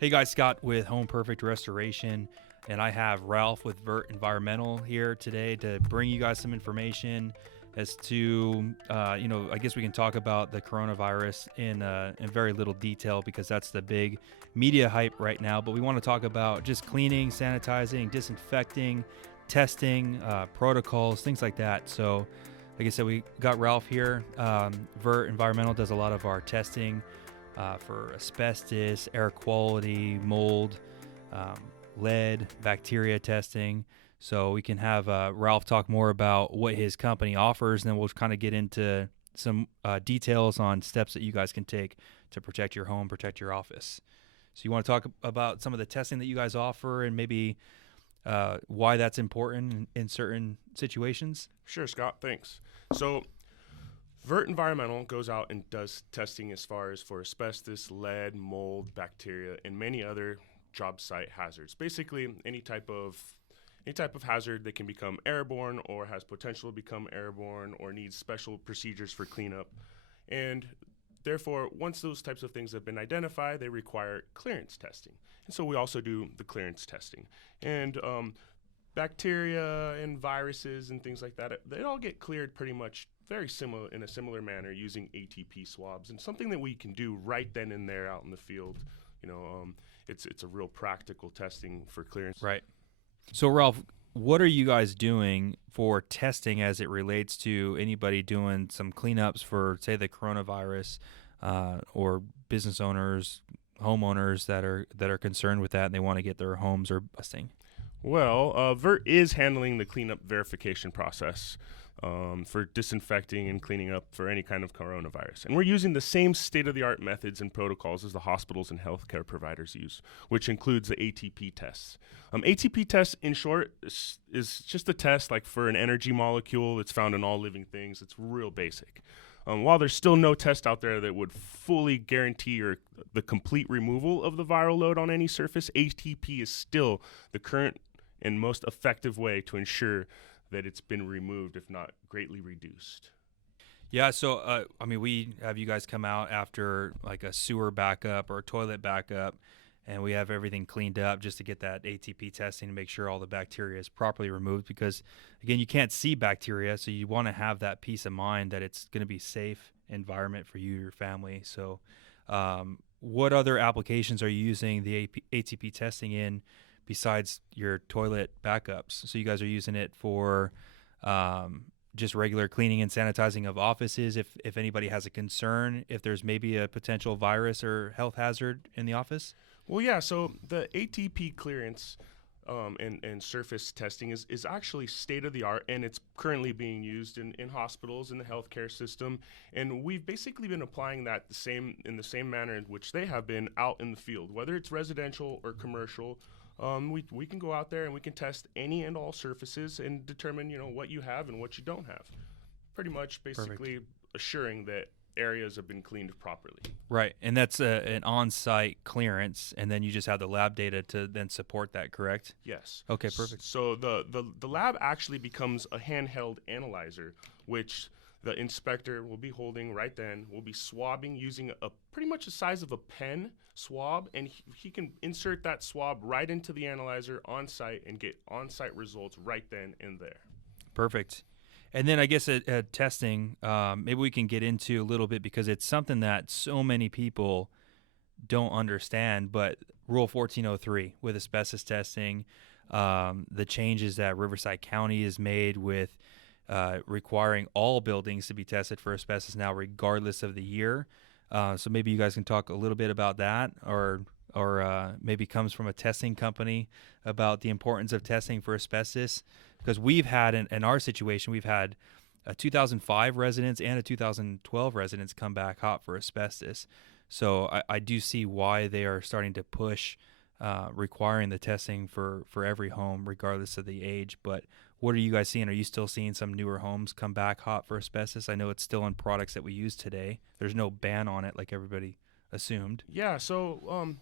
Hey guys, Scott with Home Perfect Restoration, and I have Ralph with Vert Environmental here today to bring you guys some information as to, I guess we can talk about the coronavirus in very little detail because that's the big media hype right now. But we want to talk about just cleaning, sanitizing, disinfecting, testing, protocols, things like that. So, like I said, we got Ralph here. Vert Environmental does a lot of our testing for asbestos, air quality, mold, lead, bacteria testing. So we can have Ralph talk more about what his company offers, and then we'll kind of get into some details on steps that you guys can take to protect your home, protect your office. So you want to talk about some of the testing that you guys offer and maybe why that's important in certain situations? Sure, Scott, thanks. So Vert Environmental goes out and does testing as far as for asbestos, lead, mold, bacteria, and many other job site hazards. Basically, any type of hazard that can become airborne or has potential to become airborne or needs special procedures for cleanup. And therefore, once those types of things have been identified, they require clearance testing. And so we also do the clearance testing. And bacteria and viruses and things like that, they all get cleared pretty much very similar in a similar manner using ATP swabs, and something that we can do right then and there out in the field. It's a real practical testing for clearance. Right. So Ralph, what are you guys doing for testing as it relates to anybody doing some cleanups for, say, the coronavirus, or business owners, homeowners that are concerned with that and they want to get their homes or busting? Well, Vert is handling the cleanup verification process for disinfecting and cleaning up for any kind of coronavirus. And we're using the same state-of-the-art methods and protocols as the hospitals and healthcare providers use, which includes the ATP tests. ATP tests, in short, is just a test like for an energy molecule that's found in all living things. It's real basic. While there's still no test out there that would fully guarantee the complete removal of the viral load on any surface, ATP is still the current and most effective way to ensure that it's been removed, if not greatly reduced. Yeah, so we have you guys come out after like a sewer backup or a toilet backup, and we have everything cleaned up just to get that ATP testing to make sure all the bacteria is properly removed. Because again, you can't see bacteria, so you want to have that peace of mind that it's going to be safe environment for you and your family. So, what other applications are you using the ATP testing in besides your toilet backups? So you guys are using it for just regular cleaning and sanitizing of offices if anybody has a concern, if there's maybe a potential virus or health hazard in the office? Well, yeah, so the ATP clearance and surface testing is actually state-of-the-art, and it's currently being used in hospitals, in the healthcare system. And we've basically been applying that in the same manner in which they have been out in the field, whether it's residential or commercial. We can go out there and we can test any and all surfaces and determine, what you have and what you don't have. Pretty much basically Perfect. assuring that areas have been cleaned properly. Right, and that's an on-site clearance, and then you just have the lab data to then support that, correct? Yes. Okay, perfect. So the lab actually becomes a handheld analyzer, which the inspector will be holding right then. Will be swabbing using a pretty much the size of a pen swab, and he can insert that swab right into the analyzer on site and get on-site results right then and there. Perfect. And then I guess at testing, maybe we can get into a little bit because it's something that so many people don't understand. But Rule 1403 with asbestos testing, the changes that Riverside County has made with requiring all buildings to be tested for asbestos now, regardless of the year. So maybe you guys can talk a little bit about that, or maybe comes from a testing company about the importance of testing for asbestos. Because we've had, in our situation, we've had a 2005 residents and a 2012 residents come back hot for asbestos. So I do see why they are starting to push requiring the testing for every home, regardless of the age. But what are you guys seeing? Are you still seeing some newer homes come back hot for asbestos? I know it's still in products that we use today. There's no ban on it like everybody assumed. Yeah, so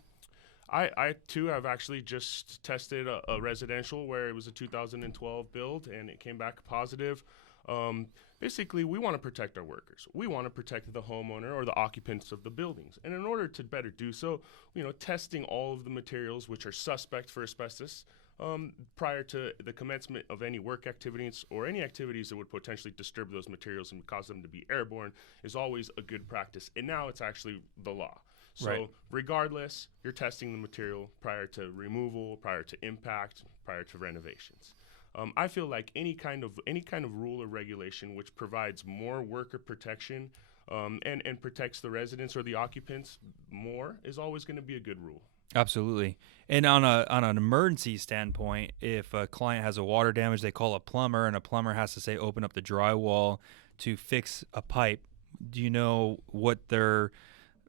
I too have actually just tested a residential where it was a 2012 build and it came back positive. Basically, we want to protect our workers. We want to protect the homeowner or the occupants of the buildings. And in order to better do so, testing all of the materials which are suspect for asbestos prior to the commencement of any work activities or any activities that would potentially disturb those materials and cause them to be airborne is always a good practice. And now it's actually the law. So Right. regardless, you're testing the material prior to removal, prior to impact, prior to renovations. I feel like any kind of rule or regulation which provides more worker protection and protects the residents or the occupants more is always going to be a good rule. Absolutely. And on an emergency standpoint, if a client has a water damage, they call a plumber, and a plumber has to say open up the drywall to fix a pipe. Do you know what the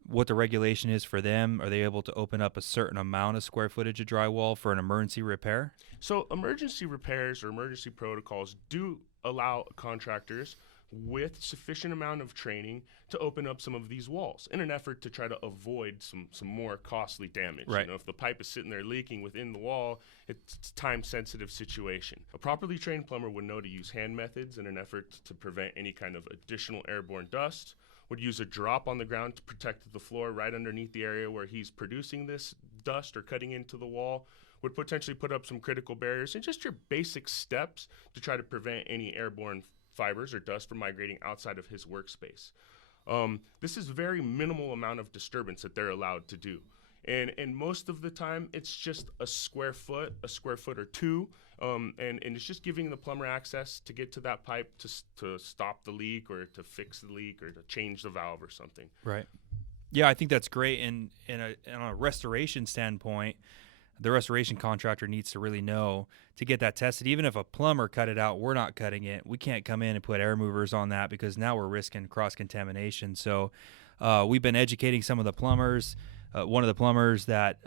regulation is for them? Are they able to open up a certain amount of square footage of drywall for an emergency repair? So emergency repairs or emergency protocols do allow contractors with sufficient amount of training to open up some of these walls in an effort to try to avoid some more costly damage. Right. If the pipe is sitting there leaking within the wall, it's a time-sensitive situation. A properly trained plumber would know to use hand methods in an effort to prevent any kind of additional airborne dust, would use a drop on the ground to protect the floor right underneath the area where he's producing this dust or cutting into the wall, would potentially put up some critical barriers and just your basic steps to try to prevent any airborne fibers or dust from migrating outside of his workspace. This is very minimal amount of disturbance that they're allowed to do. And most of the time, it's just a square foot or two, and it's just giving the plumber access to get to that pipe to stop the leak or to fix the leak or to change the valve or something. Right. Yeah, I think that's great. And on a restoration standpoint, the restoration contractor needs to really know to get that tested. Even if a plumber cut it out, we're not cutting it. We can't come in and put air movers on that because now we're risking cross-contamination. So we've been educating some of the plumbers. One of the plumbers that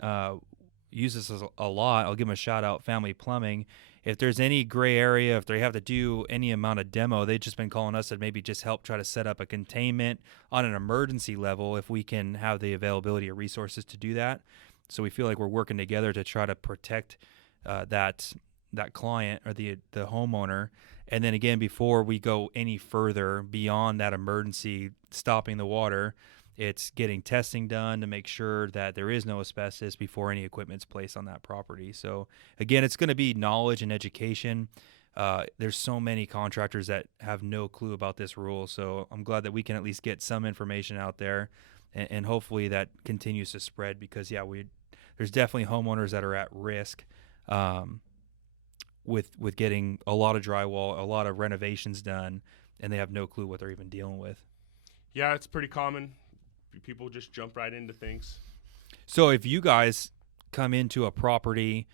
uses us a lot, I'll give him a shout out, Family Plumbing. If there's any gray area, if they have to do any amount of demo, they've just been calling us to maybe just help try to set up a containment on an emergency level if we can have the availability of resources to do that. So we feel like we're working together to try to protect that client or the homeowner. And then again, before we go any further beyond that emergency stopping the water, it's getting testing done to make sure that there is no asbestos before any equipment's placed on that property. So again, it's going to be knowledge and education. There's so many contractors that have no clue about this rule. So I'm glad that we can at least get some information out there, and hopefully that continues to spread because, there's definitely homeowners that are at risk with getting a lot of drywall, a lot of renovations done, and they have no clue what they're even dealing with. Yeah, it's pretty common. People just jump right into things. So if you guys come into a property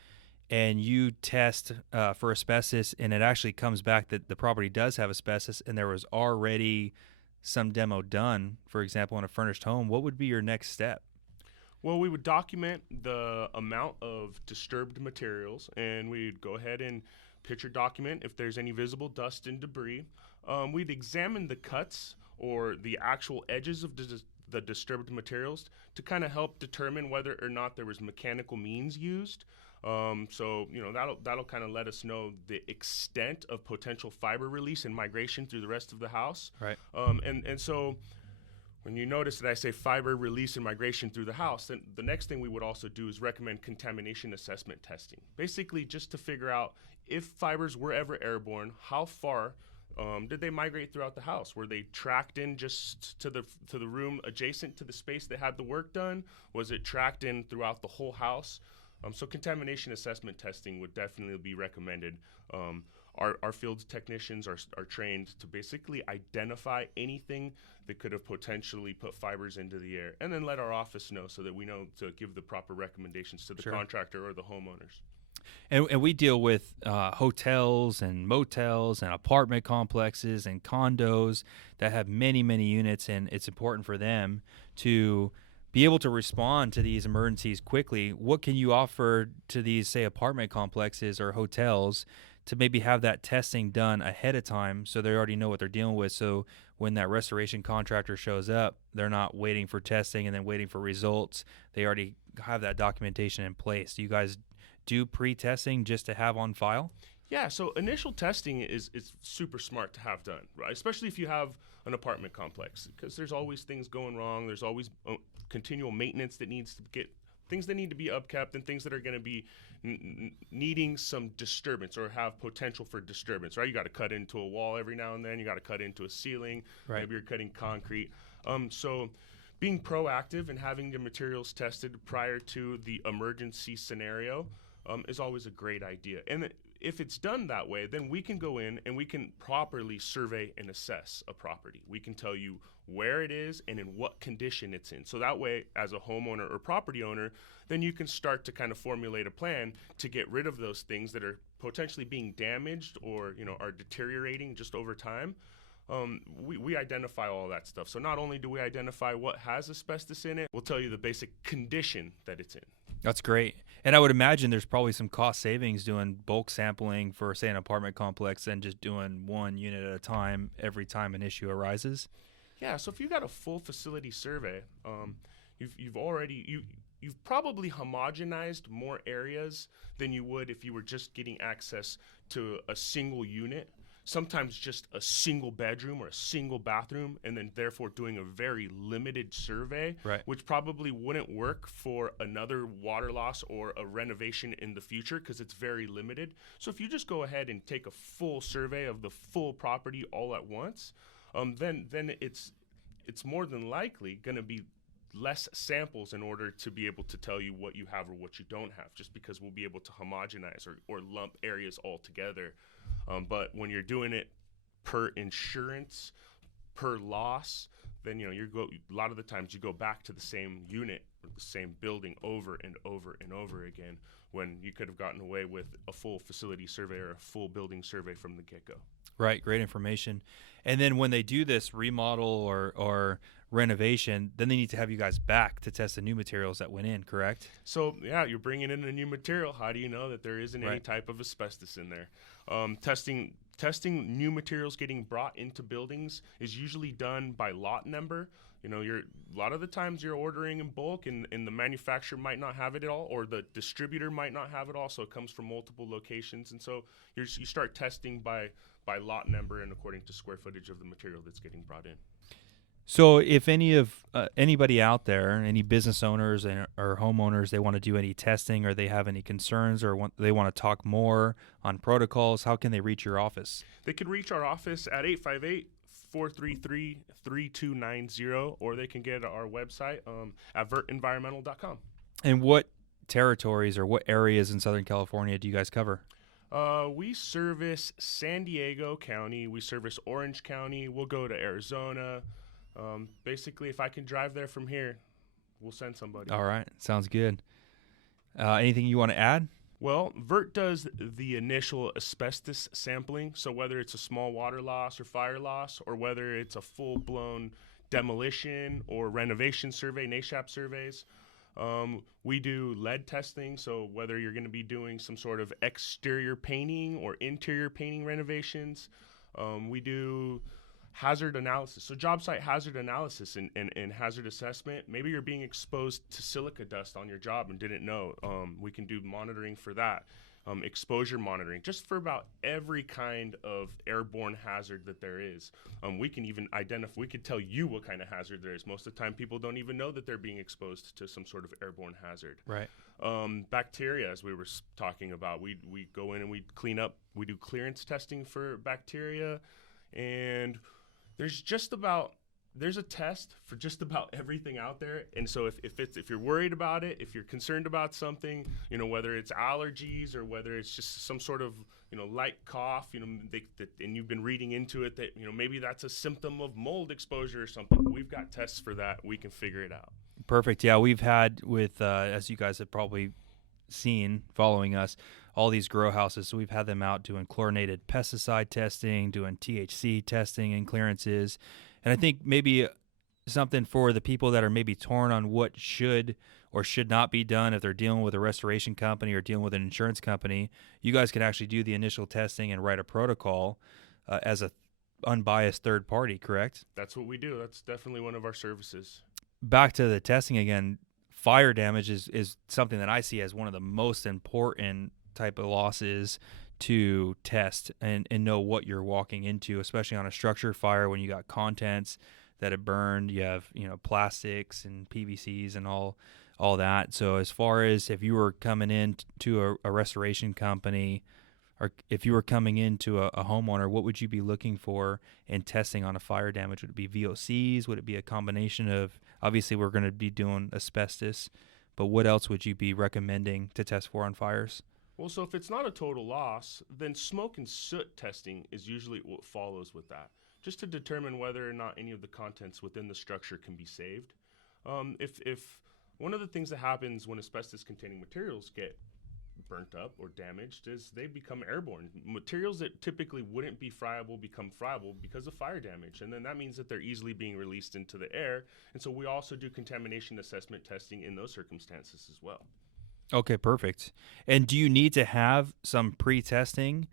and you test for asbestos and it actually comes back that the property does have asbestos and there was already some demo done, for example, in a furnished home, what would be your next step? Well, we would document the amount of disturbed materials, and we'd go ahead and picture document if there's any visible dust and debris. We'd examine the cuts or the actual edges of the disturbed materials to kind of help determine whether or not there was mechanical means used. That'll kind of let us know the extent of potential fiber release and migration through the rest of the house. Right. And so when you notice that I say fiber release and migration through the house, then the next thing we would also do is recommend contamination assessment testing. Basically, just to figure out if fibers were ever airborne, how far did they migrate throughout the house? Were they tracked in just to the room adjacent to the space that had the work done? Was it tracked in throughout the whole house? So contamination assessment testing would definitely be recommended. Our field technicians are trained to basically identify anything that could have potentially put fibers into the air, and then let our office know so that we know to give the proper recommendations to the contractor or the homeowners. And we deal with hotels and motels and apartment complexes and condos that have many, many units, and it's important for them to be able to respond to these emergencies quickly. What can you offer to these, say, apartment complexes or hotels to maybe have that testing done ahead of time so they already know what they're dealing with, so when that restoration contractor shows up, they're not waiting for testing and then waiting for results. They already have that documentation in place. Do you guys do pre-testing just to have on file? Yeah, so initial testing is super smart to have done, right? Especially if you have an apartment complex, because there's always things going wrong. There's always continual maintenance that needs to get things that need to be upkept and things that are going to be needing some disturbance or have potential for disturbance, right? You got to cut into a wall every now and then. You got to cut into a ceiling. Right. Maybe you're cutting concrete. So being proactive and having the materials tested prior to the emergency scenario is always a great idea. And if it's done that way, then we can go in and we can properly survey and assess a property. We can tell you where it is and in what condition it's in. So that way, as a homeowner or property owner, then you can start to kind of formulate a plan to get rid of those things that are potentially being damaged or are deteriorating just over time. We identify all that stuff. So not only do we identify what has asbestos in it, we'll tell you the basic condition that it's in. That's great. And I would imagine there's probably some cost savings doing bulk sampling for, say, an apartment complex than just doing one unit at a time every time an issue arises. Yeah, so if you got a full facility survey, you've probably homogenized more areas than you would if you were just getting access to a single unit. Sometimes just a single bedroom or a single bathroom, and then therefore doing a very limited survey, Right. which probably wouldn't work for another water loss or a renovation in the future because it's very limited. So if you just go ahead and take a full survey of the full property all at once, then it's more than likely going to be less samples in order to be able to tell you what you have or what you don't have, just because we'll be able to homogenize or lump areas all together. But when you're doing it per insurance, per loss, then a lot of the times you go back to the same unit or the same building over and over and over again, when you could have gotten away with a full facility survey or a full building survey from the get-go. Right, great information. And then when they do this remodel or renovation, then they need to have you guys back to test the new materials that went in, correct? So, yeah, you're bringing in a new material. How do you know that there isn't any Right. type of asbestos in there? Testing new materials getting brought into buildings is usually done by lot number. A lot of the times you're ordering in bulk and the manufacturer might not have it at all, or the distributor might not have it all, so it comes from multiple locations. And so you start testing by lot number and according to square footage of the material that's getting brought in. So if anybody out there, any business owners or homeowners, they want to do any testing or they have any concerns or they want to talk more on protocols, how can they reach your office? They can reach our office at 858-433-3290, or they can get our website at vertenvironmental.com. And what territories or what areas in Southern California do you guys cover? We service San Diego County. We service Orange County. We'll go to Arizona. Basically, if I can drive there from here, we'll send somebody. All right. Sounds good. Anything you want to add? Well, Vert does the initial asbestos sampling. So whether it's a small water loss or fire loss, or whether it's a full-blown demolition or renovation survey, NASHAP surveys, we do lead testing. So whether you're going to be doing some sort of exterior painting or interior painting renovations, we do hazard analysis. So job site hazard analysis and hazard assessment. Maybe you're being exposed to silica dust on your job and didn't know. We can do monitoring for that. Exposure monitoring, just for about every kind of airborne hazard that there is. We can even we could tell you what kind of hazard there is. Most of the time, people don't even know that they're being exposed to some sort of airborne hazard. Right. Bacteria, as we were talking about, we go in and we clean up. We do clearance testing for bacteria, and there's a test for just about everything out there. And so if you're worried about it, if you're concerned about something, whether it's allergies or whether it's just some sort of, light cough, and you've been reading into it that, maybe that's a symptom of mold exposure or something, we've got tests for that. We can figure it out. Perfect. Yeah, we've had with, as you guys have probably seen following us, all these grow houses. So we've had them out doing chlorinated pesticide testing, doing THC testing and clearances. And I think maybe something for the people that are maybe torn on what should or should not be done if they're dealing with a restoration company or dealing with an insurance company, you guys can actually do the initial testing and write a protocol as a unbiased third party, correct? That's what we do. That's definitely one of our services. Back to the testing again, fire damage is something that I see as one of the most important type of losses to test and know what you're walking into, especially on a structure fire when you got contents that have burned. You have, plastics and PVCs and all that. So as far as if you were coming in to a restoration company, or if you were coming into a homeowner, what would you be looking for in testing on a fire damage? Would it be VOCs? Would it be a combination of, obviously we're going to be doing asbestos, but what else would you be recommending to test for on fires? Well, so if it's not a total loss, then smoke and soot testing is usually what follows with that, just to determine whether or not any of the contents within the structure can be saved. If one of the things that happens when asbestos-containing materials get burnt up or damaged is they become airborne. Materials that typically wouldn't be friable become friable because of fire damage, and then that means that they're easily being released into the air. And so we also do contamination assessment testing in those circumstances as well. Okay, perfect. And do you need to have some pre-testing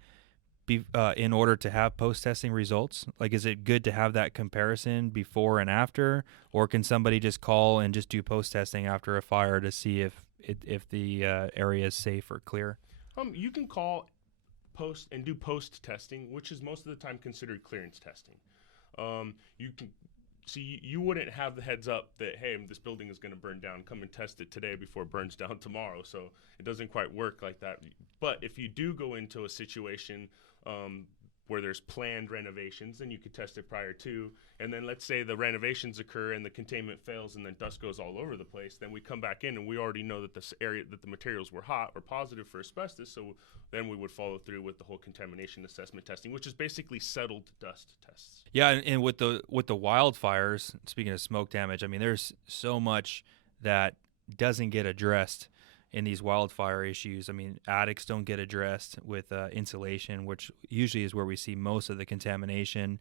in order to have post-testing results? Like, is it good to have that comparison before and after, or can somebody just call and just do post-testing after a fire to see if the area is safe or clear? You can call post and do post-testing, which is most of the time considered clearance testing. You can see, you wouldn't have the heads up that, hey, this building is going to burn down. Come and test it today before it burns down tomorrow. So it doesn't quite work like that. But if you do go into a situation where there's planned renovations, then you could test it prior to. And then let's say the renovations occur and the containment fails and then dust goes all over the place. Then we come back in and we already know that this area, that the materials were hot or positive for asbestos. So then we would follow through with the whole contamination assessment testing, which is basically settled dust tests. Yeah, and with the wildfires, speaking of smoke damage, I mean, there's so much that doesn't get addressed in these wildfire issues. I mean, attics don't get addressed with insulation, which usually is where we see most of the contamination.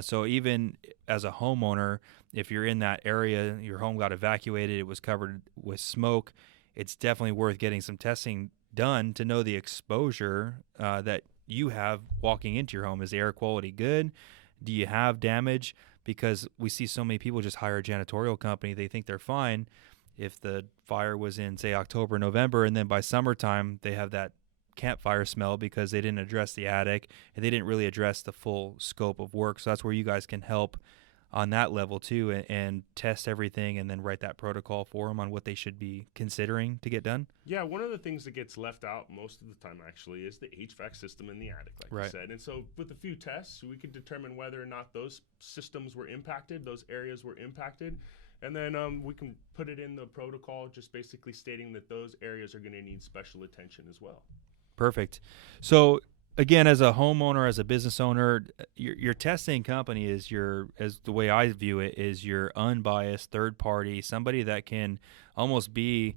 So even as a homeowner, if you're in that area, your home got evacuated, it was covered with smoke, it's definitely worth getting some testing done to know the exposure that you have walking into your home. Is the air quality good? Do you have damage? Because we see so many people just hire a janitorial company. They think they're fine. If the fire was in, say, October, November, and then by summertime they have that campfire smell because they didn't address the attic and they didn't really address the full scope of work. So that's where you guys can help on that level too, and test everything and then write that protocol for them on what they should be considering to get done. Yeah, one of the things that gets left out most of the time actually is the HVAC system in the attic, like you said. And so with a few tests, we can determine whether or not those systems were impacted, those areas were impacted. And then we can put it in the protocol, just basically stating that those areas are going to need special attention as well. Perfect. So again, as a homeowner, as a business owner, your testing company is as the way I view it, is your unbiased third party, somebody that can almost be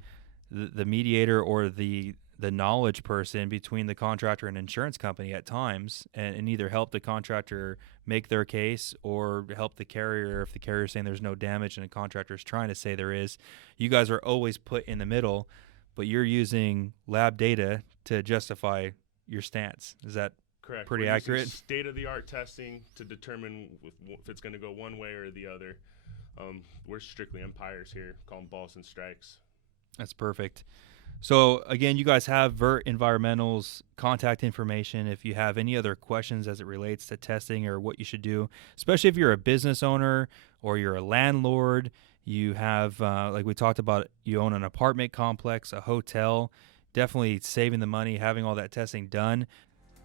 the mediator or the knowledge person between the contractor and insurance company at times, and either help the contractor make their case or help the carrier if the carrier is saying there's no damage and the contractor is trying to say there is. You guys are always put in the middle, but you're using lab data to justify your stance. Is that correct? Pretty We're accurate? State-of-the-art testing to determine if it's going to go one way or the other. We're strictly umpires here, calling balls and strikes. That's perfect. So again, you guys have Vert Environmental's contact information if you have any other questions as it relates to testing or what you should do, especially if you're a business owner or you're a landlord. You have, like we talked about, you own an apartment complex, a hotel, definitely saving the money, having all that testing done.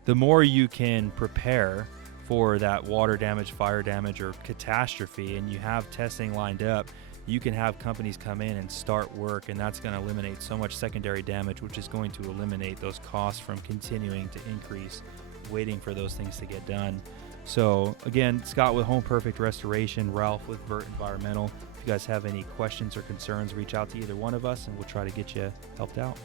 The more you can prepare for that water damage, fire damage, or catastrophe, and you have testing lined up, you can have companies come in and start work, and that's going to eliminate so much secondary damage, which is going to eliminate those costs from continuing to increase, waiting for those things to get done. So again, Scott with Home Perfect Restoration, Ralph with Vert Environmental. If you guys have any questions or concerns, reach out to either one of us and we'll try to get you helped out.